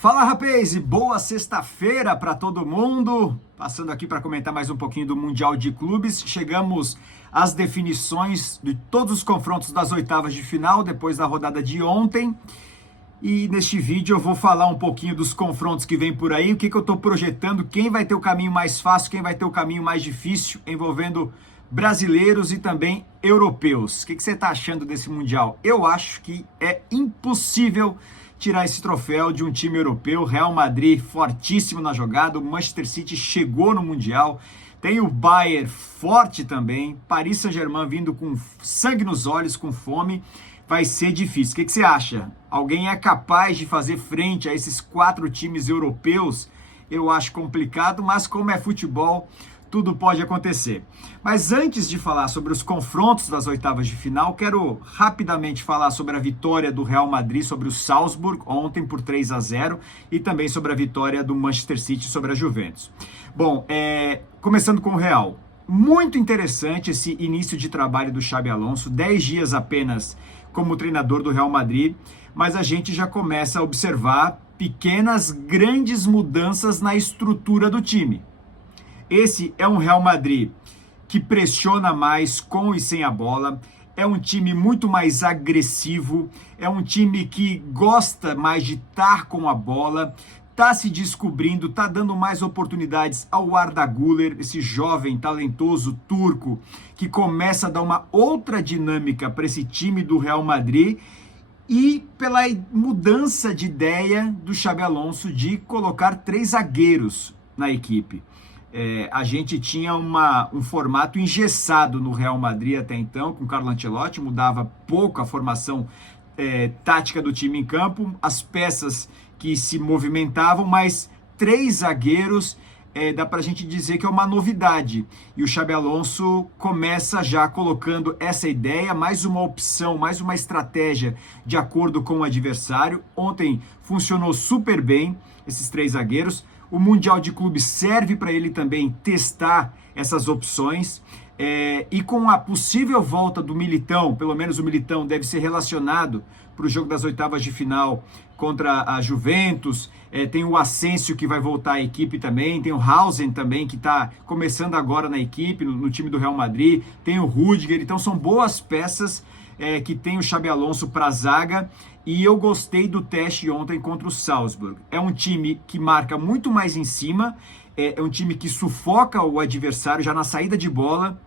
Fala, rapaz, e boa sexta-feira para todo mundo. Passando aqui para comentar mais um pouquinho do Mundial de Clubes. Chegamos às definições de todos os confrontos das oitavas de final, depois da rodada de ontem. E neste vídeo eu vou falar um pouquinho dos confrontos que vem por aí, o que eu estou projetando, quem vai ter o caminho mais fácil, quem vai ter o caminho mais difícil, envolvendo brasileiros e também europeus. O que você está achando desse Mundial? Eu acho que é impossível tirar esse troféu de um time europeu. Real Madrid fortíssimo na jogada, o Manchester City chegou no Mundial, tem o Bayern forte também, Paris Saint-Germain vindo com sangue nos olhos, com fome. Vai ser difícil. O que você acha? Alguém é capaz de fazer frente a esses 4 times europeus? Eu acho complicado, mas como é futebol, tudo pode acontecer. Mas antes de falar sobre os confrontos das oitavas de final, quero rapidamente falar sobre a vitória do Real Madrid sobre o Salzburg ontem por 3-0 e também sobre a vitória do Manchester City sobre a Juventus. Bom, começando com o Real. Muito interessante esse início de trabalho do Xabi Alonso, 10 dias apenas como treinador do Real Madrid, mas a gente já começa a observar pequenas, grandes mudanças na estrutura do time. Esse é um Real Madrid que pressiona mais com e sem a bola, é um time muito mais agressivo, é um time que gosta mais de estar com a bola, está se descobrindo, está dando mais oportunidades ao Arda Güler, esse jovem talentoso turco que começa a dar uma outra dinâmica para esse time do Real Madrid, e pela mudança de ideia do Xabi Alonso de colocar 3 zagueiros na equipe. A gente tinha um formato engessado no Real Madrid até então, com Carlo Ancelotti, mudava pouco a formação tática do time em campo, as peças que se movimentavam, mas 3 zagueiros, dá para a gente dizer que é uma novidade. E o Xabi Alonso começa já colocando essa ideia, mais uma opção, mais uma estratégia de acordo com o adversário. Ontem funcionou super bem esses 3 zagueiros. O Mundial de Clubes serve para ele também testar essas opções. E com a possível volta do Militão, pelo menos o Militão deve ser relacionado para o jogo das oitavas de final contra a Juventus, tem o Asensio que vai voltar à equipe também, tem o Haaland também que está começando agora na equipe, no time do Real Madrid, tem o Rüdiger, então são boas peças que tem o Xabi Alonso para a zaga, e eu gostei do teste ontem contra o Salzburg. É um time que marca muito mais em cima, é um time que sufoca o adversário já na saída de bola.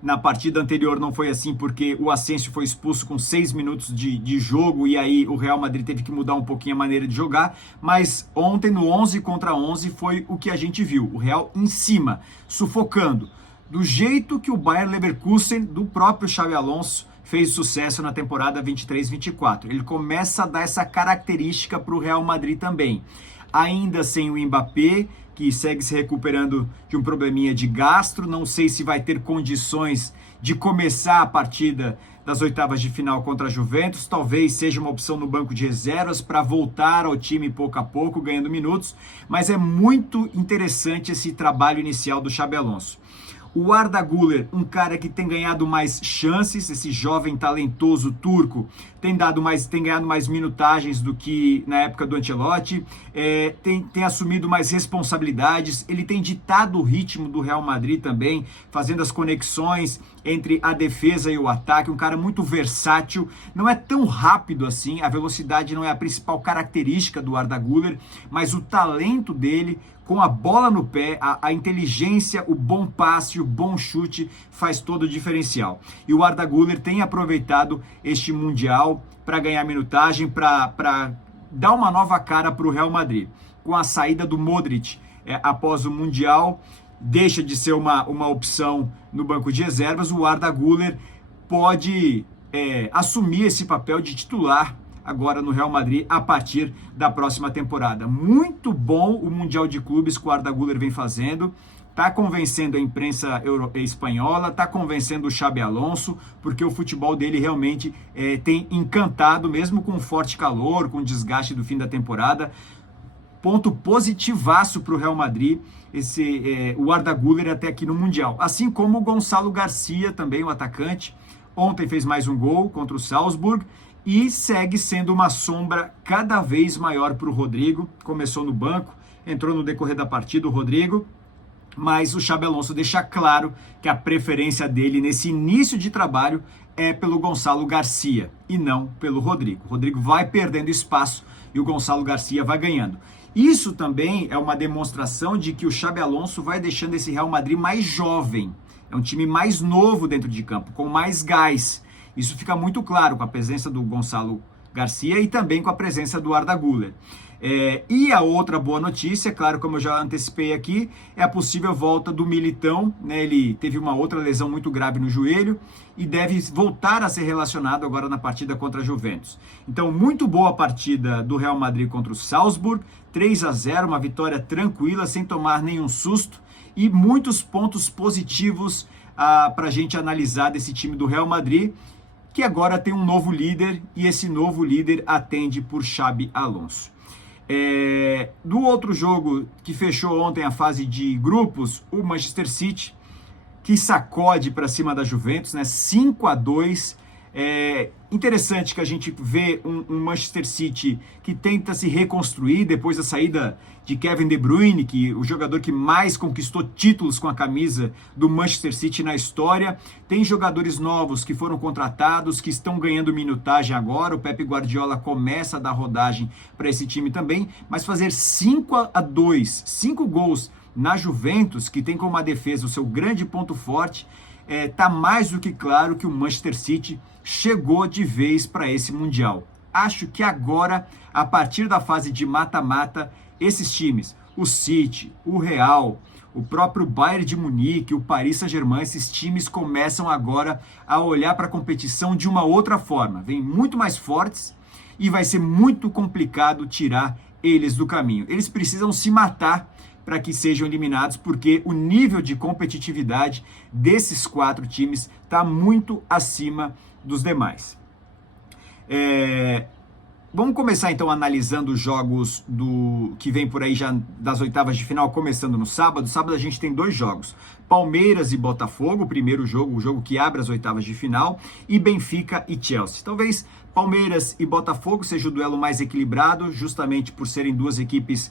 Na partida anterior não foi assim, porque o Asensio foi expulso com 6 minutos de jogo, e aí o Real Madrid teve que mudar um pouquinho a maneira de jogar, mas ontem no 11 contra 11 foi o que a gente viu, o Real em cima, sufocando, do jeito que o Bayer Leverkusen, do próprio Xabi Alonso, fez sucesso na temporada 23-24. Ele começa a dar essa característica para o Real Madrid também, ainda sem o Mbappé, que segue se recuperando de um probleminha de gastro, não sei se vai ter condições de começar a partida das oitavas de final contra a Juventus, talvez seja uma opção no banco de reservas para voltar ao time pouco a pouco, ganhando minutos, mas é muito interessante esse trabalho inicial do Xabi Alonso. O Arda Güler, um cara que tem ganhado mais chances, esse jovem talentoso turco, tem ganhado mais minutagens do que na época do Ancelotti, tem assumido mais responsabilidades, ele tem ditado o ritmo do Real Madrid também, fazendo as conexões entre a defesa e o ataque, um cara muito versátil, não é tão rápido assim, a velocidade não é a principal característica do Arda Güler, mas o talento dele, com a bola no pé, a inteligência, o bom passe, o bom chute faz todo o diferencial. E o Arda Güler tem aproveitado este Mundial para ganhar minutagem, para dar uma nova cara para o Real Madrid. Com a saída do Modric após o Mundial, deixa de ser uma opção no banco de reservas, o Arda Güler pode assumir esse papel de titular agora no Real Madrid a partir da próxima temporada. Muito bom o Mundial de Clubes que o Arda Güler vem fazendo, está convencendo a imprensa espanhola, está convencendo o Xabi Alonso, porque o futebol dele realmente tem encantado, mesmo com forte calor, com desgaste do fim da temporada. Ponto positivaço para o Real Madrid, o Arda Güler até aqui no Mundial. Assim como o Gonçalo Garcia, também o atacante, ontem fez mais um gol contra o Salzburg, e segue sendo uma sombra cada vez maior para o Rodrigo. Começou no banco, entrou no decorrer da partida o Rodrigo, mas o Xabi Alonso deixa claro que a preferência dele nesse início de trabalho é pelo Gonçalo Garcia e não pelo Rodrigo. O Rodrigo vai perdendo espaço e o Gonçalo Garcia vai ganhando. Isso também é uma demonstração de que o Xabi Alonso vai deixando esse Real Madrid mais jovem. É um time mais novo dentro de campo, com mais gás. Isso fica muito claro com a presença do Gonçalo Garcia e também com a presença do Arda Güler. E a outra boa notícia, claro, como eu já antecipei aqui, é a possível volta do Militão, né? Ele teve uma outra lesão muito grave no joelho e deve voltar a ser relacionado agora na partida contra a Juventus. Então, muito boa a partida do Real Madrid contra o Salzburg, 3-0, uma vitória tranquila, sem tomar nenhum susto e muitos pontos positivos para a gente analisar desse time do Real Madrid, que agora tem um novo líder e esse novo líder atende por Xabi Alonso. Do outro jogo que fechou ontem a fase de grupos, o Manchester City, que sacode para cima da Juventus, né? 5-2. Interessante que a gente vê um Manchester City que tenta se reconstruir depois da saída de Kevin De Bruyne, que o jogador que mais conquistou títulos com a camisa do Manchester City na história. Tem jogadores novos que foram contratados, que estão ganhando minutagem agora. O Pep Guardiola começa a dar rodagem para esse time também, mas fazer 5-2, 5 gols na Juventus, que tem como a defesa o seu grande ponto forte, tá mais do que claro que o Manchester City chegou de vez para esse Mundial. Acho que agora, a partir da fase de mata-mata, esses times, o City, o Real, o próprio Bayern de Munique, o Paris Saint-Germain, esses times começam agora a olhar para a competição de uma outra forma. Vêm muito mais fortes e vai ser muito complicado tirar eles do caminho. Eles precisam se matar para que sejam eliminados, porque o nível de competitividade desses 4 times está muito acima dos demais. Vamos começar então analisando os jogos que vem por aí já das oitavas de final, começando no sábado. Sábado a gente tem 2 jogos, Palmeiras e Botafogo, o primeiro jogo, o jogo que abre as oitavas de final, e Benfica e Chelsea. Talvez Palmeiras e Botafogo seja o duelo mais equilibrado, justamente por serem 2 equipes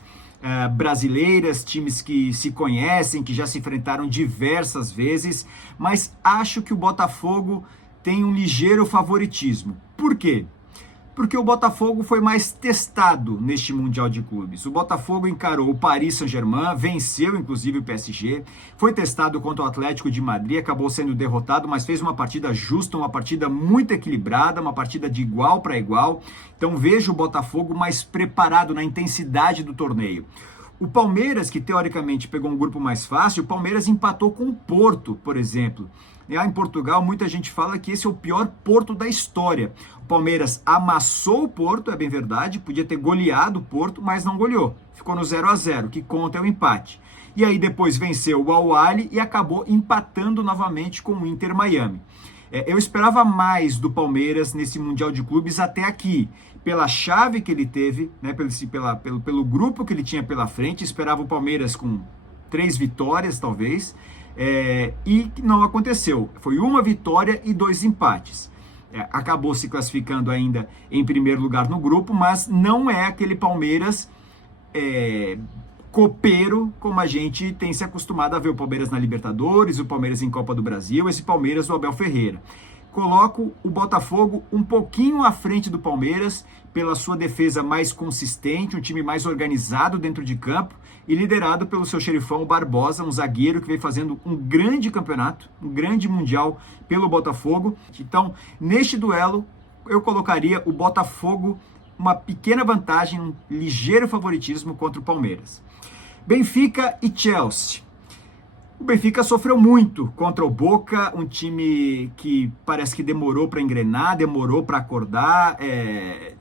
brasileiras, times que se conhecem, que já se enfrentaram diversas vezes, mas acho que o Botafogo tem um ligeiro favoritismo. Por quê? Porque o Botafogo foi mais testado neste Mundial de Clubes. O Botafogo encarou o Paris Saint-Germain, venceu inclusive o PSG, foi testado contra o Atlético de Madrid, acabou sendo derrotado, mas fez uma partida justa, uma partida muito equilibrada, uma partida de igual para igual. Então vejo o Botafogo mais preparado na intensidade do torneio. O Palmeiras, que teoricamente pegou um grupo mais fácil, o Palmeiras empatou com o Porto, por exemplo. Lá em Portugal, muita gente fala que esse é o pior Porto da história. O Palmeiras amassou o Porto, é bem verdade, podia ter goleado o Porto, mas não goleou. Ficou no 0-0, que conta é o empate. E aí depois venceu o Al-Ahly e acabou empatando novamente com o Inter Miami. Eu esperava mais do Palmeiras nesse Mundial de Clubes até aqui, pela chave que ele teve, né, pelo grupo que ele tinha pela frente. Esperava o Palmeiras com 3 vitórias, talvez, e não aconteceu. Foi 1 vitória e 2 empates. Acabou se classificando ainda em primeiro lugar no grupo, mas não é aquele Palmeiras copeiro, como a gente tem se acostumado a ver o Palmeiras na Libertadores, o Palmeiras em Copa do Brasil, esse Palmeiras do Abel Ferreira. Coloco o Botafogo um pouquinho à frente do Palmeiras, pela sua defesa mais consistente, um time mais organizado dentro de campo e liderado pelo seu xerifão, o Barbosa, um zagueiro que vem fazendo um grande campeonato, um grande mundial pelo Botafogo. Então, neste duelo, eu colocaria o Botafogo uma pequena vantagem, um ligeiro favoritismo contra o Palmeiras. Benfica e Chelsea. O Benfica sofreu muito contra o Boca, um time que parece que demorou para engrenar, demorou para acordar.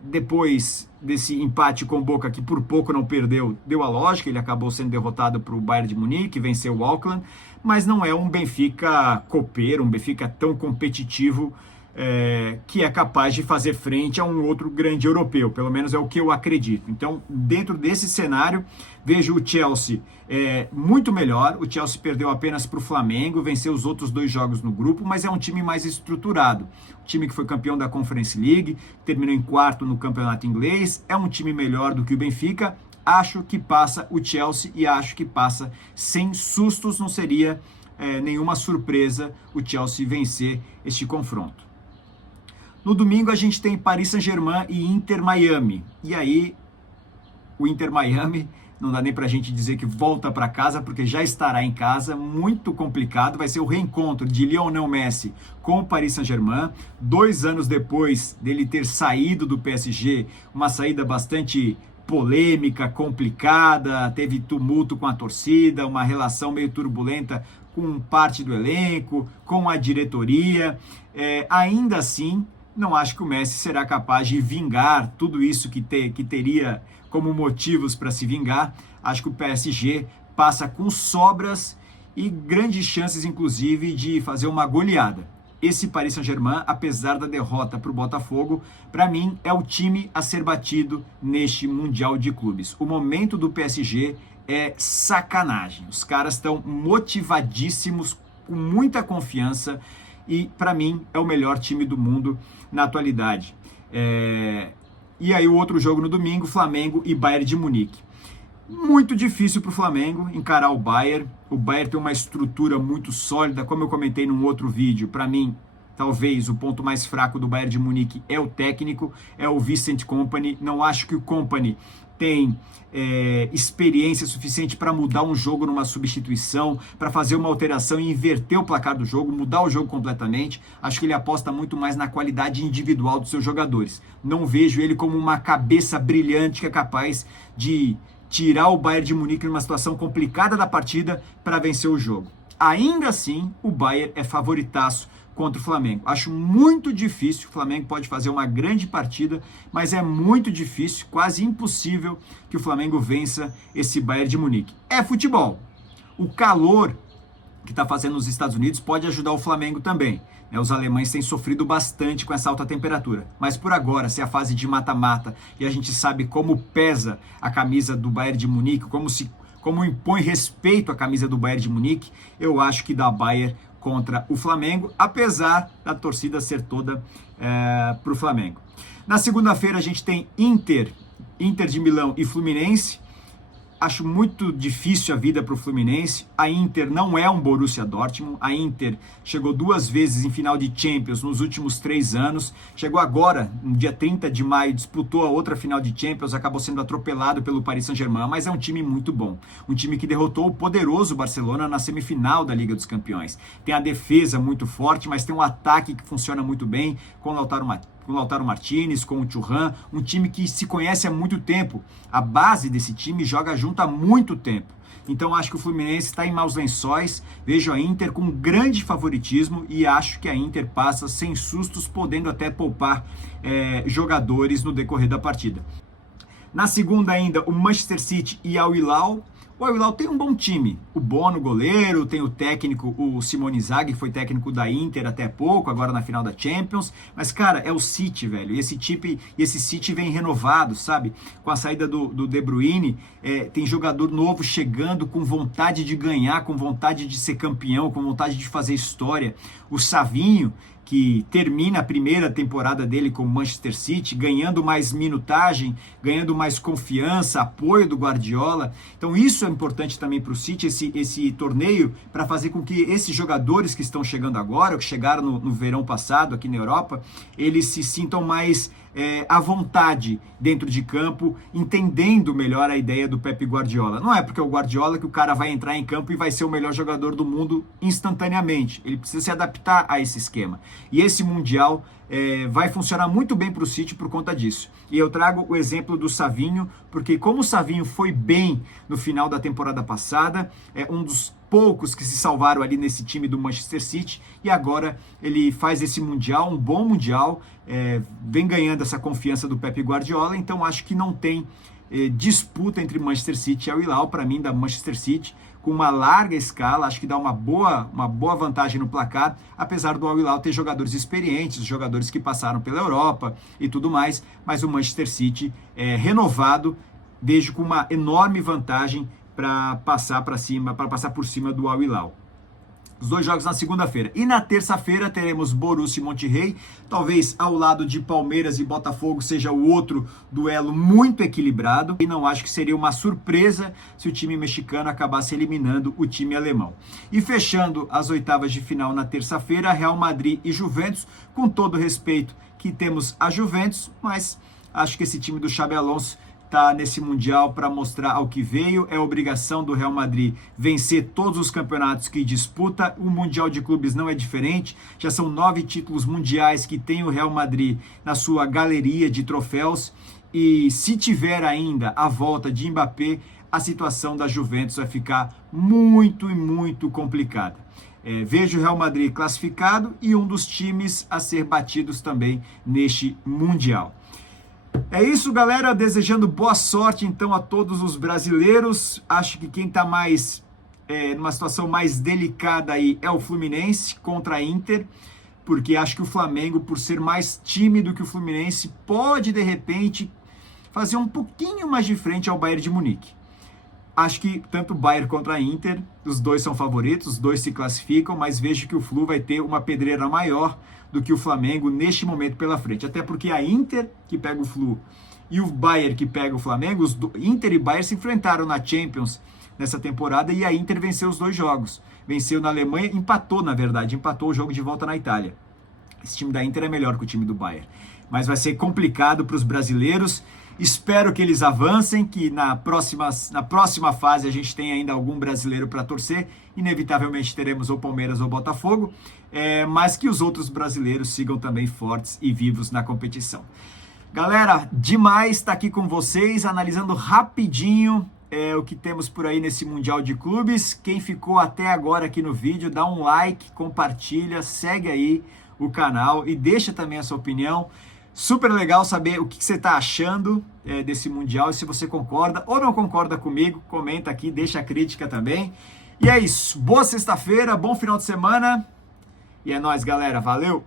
Depois desse empate com o Boca, que por pouco não perdeu, deu a lógica, ele acabou sendo derrotado para o Bayern de Munique, venceu o Auckland, mas não é um Benfica copeiro, um Benfica tão competitivo que é capaz de fazer frente a um outro grande europeu, pelo menos é o que eu acredito. Então, dentro desse cenário, vejo o Chelsea muito melhor. O Chelsea perdeu apenas para o Flamengo, venceu os outros 2 jogos no grupo, mas é um time mais estruturado. O time que foi campeão da Conference League, terminou em 4º no campeonato inglês, é um time melhor do que o Benfica. Acho que passa o Chelsea e acho que passa sem sustos. Não seria nenhuma surpresa o Chelsea vencer este confronto. No domingo a gente tem Paris Saint-Germain e Inter Miami. E aí, o Inter Miami, não dá nem pra gente dizer que volta para casa, porque já estará em casa, muito complicado. Vai ser o reencontro de Lionel Messi com o Paris Saint-Germain, 2 anos depois dele ter saído do PSG, uma saída bastante polêmica, complicada, teve tumulto com a torcida, uma relação meio turbulenta com parte do elenco, com a diretoria. Ainda assim, não acho que o Messi será capaz de vingar tudo isso que teria como motivos para se vingar. Acho que o PSG passa com sobras e grandes chances, inclusive, de fazer uma goleada. Esse Paris Saint-Germain, apesar da derrota para o Botafogo, para mim é o time a ser batido neste Mundial de Clubes. O momento do PSG é sacanagem. Os caras estão motivadíssimos, com muita confiança, e para mim é o melhor time do mundo na atualidade. E aí o outro jogo no domingo, Flamengo e Bayern de Munique. Muito difícil para o Flamengo encarar o Bayern. O Bayern tem uma estrutura muito sólida, como eu comentei num outro vídeo. Para mim, talvez o ponto mais fraco do Bayern de Munique é o técnico, é o Vincent Kompany. Não acho que o Kompany tem experiência suficiente para mudar um jogo numa substituição, para fazer uma alteração e inverter o placar do jogo, mudar o jogo completamente. Acho que ele aposta muito mais na qualidade individual dos seus jogadores. Não vejo ele como uma cabeça brilhante que é capaz de tirar o Bayern de Munique numa situação complicada da partida para vencer o jogo. Ainda assim, o Bayern é favoritaço contra o Flamengo. Acho muito difícil, o Flamengo pode fazer uma grande partida, mas é muito difícil, quase impossível que o Flamengo vença esse Bayern de Munique. É futebol. O calor que está fazendo nos Estados Unidos pode ajudar o Flamengo também. Os alemães têm sofrido bastante com essa alta temperatura. Mas por agora, se é a fase de mata-mata e a gente sabe como pesa a camisa do Bayern de Munique, como impõe respeito à camisa do Bayern de Munique, eu acho que dá Bayern contra o Flamengo, apesar da torcida ser toda para o Flamengo. Na segunda-feira a gente tem Inter de Milão e Fluminense. Acho muito difícil a vida para o Fluminense. A Inter não é um Borussia Dortmund. A Inter chegou 2 vezes em final de Champions nos últimos 3 anos. Chegou agora, no dia 30 de maio, disputou a outra final de Champions, acabou sendo atropelado pelo Paris Saint-Germain, mas é um time muito bom. Um time que derrotou o poderoso Barcelona na semifinal da Liga dos Campeões. Tem a defesa muito forte, mas tem um ataque que funciona muito bem, com o Lautaro Martinez, com o Thuram, um time que se conhece há muito tempo. A base desse time joga junto há muito tempo. Então acho que o Fluminense está em maus lençóis, vejo a Inter com grande favoritismo e acho que a Inter passa sem sustos, podendo até poupar jogadores no decorrer da partida. Na segunda ainda, o Manchester City e Al Hilal. O Al Hilal tem um bom time, o Bono goleiro, tem o técnico, o Simone Inzaghi, que foi técnico da Inter até pouco, agora na final da Champions, mas cara, é o City, velho, e esse City vem renovado, sabe, com a saída do De Bruyne, tem jogador novo chegando com vontade de ganhar, com vontade de ser campeão, com vontade de fazer história. O Savinho, que termina a primeira temporada dele com o Manchester City, ganhando mais minutagem, ganhando mais confiança, apoio do Guardiola. Então isso é importante também para o City, esse torneio, para fazer com que esses jogadores que estão chegando agora, que chegaram no verão passado aqui na Europa, eles se sintam mais à vontade dentro de campo, entendendo melhor a ideia do Pep Guardiola. Não é porque é o Guardiola que o cara vai entrar em campo e vai ser o melhor jogador do mundo instantaneamente. Ele precisa se adaptar a esse esquema. E esse Mundial vai funcionar muito bem para o City por conta disso. E eu trago o exemplo do Savinho, porque como o Savinho foi bem no final da temporada passada, um dos poucos que se salvaram ali nesse time do Manchester City, e agora ele faz esse Mundial, um bom Mundial, vem ganhando essa confiança do Pep Guardiola, então acho que não tem disputa entre Manchester City e Al Hilal. Para mim, da Manchester City, com uma larga escala, acho que dá uma boa vantagem no placar, apesar do Al Hilal ter jogadores experientes, jogadores que passaram pela Europa e tudo mais, mas o Manchester City é renovado, vejo com uma enorme vantagem para passar por cima do Al Hilal. Os dois jogos na segunda-feira. E na terça-feira teremos Borussia e Monterrey. Talvez ao lado de Palmeiras e Botafogo seja o outro duelo muito equilibrado. E não acho que seria uma surpresa se o time mexicano acabasse eliminando o time alemão. E fechando as oitavas de final na terça-feira, Real Madrid e Juventus. Com todo respeito que temos a Juventus, mas acho que esse time do Xabi Alonso está nesse Mundial para mostrar ao que veio. É obrigação do Real Madrid vencer todos os campeonatos que disputa. O Mundial de Clubes não é diferente. Já são 9 títulos mundiais que tem o Real Madrid na sua galeria de troféus. E se tiver ainda a volta de Mbappé, a situação da Juventus vai ficar muito e muito complicada. Vejo o Real Madrid classificado e um dos times a ser batidos também neste Mundial. É isso, galera, desejando boa sorte então a todos os brasileiros. Acho que quem está mais numa situação mais delicada aí é o Fluminense contra a Inter, porque acho que o Flamengo, por ser mais tímido que o Fluminense, pode de repente fazer um pouquinho mais de frente ao Bayern de Munique. Acho que tanto o Bayern contra a Inter, os dois são favoritos, os dois se classificam, mas vejo que o Flu vai ter uma pedreira maior do que o Flamengo neste momento pela frente. Até porque a Inter, que pega o Flu, e o Bayern, que pega o Flamengo, Inter e Bayern se enfrentaram na Champions nessa temporada e a Inter venceu os dois jogos. Venceu na Alemanha, empatou o jogo de volta na Itália. Esse time da Inter é melhor que o time do Bayern. Mas vai ser complicado para os brasileiros. Espero que eles avancem, que na próxima fase a gente tenha ainda algum brasileiro para torcer. Inevitavelmente teremos ou Palmeiras ou Botafogo, mas que os outros brasileiros sigam também fortes e vivos na competição. Galera, demais estar aqui com vocês, analisando rapidinho o que temos por aí nesse Mundial de Clubes. Quem ficou até agora aqui no vídeo, dá um like, compartilha, segue aí o canal e deixa também a sua opinião. Super legal saber o que você está achando desse Mundial e se você concorda ou não concorda comigo, comenta aqui, deixa a crítica também. E é isso, boa sexta-feira, bom final de semana e é nóis, galera, valeu!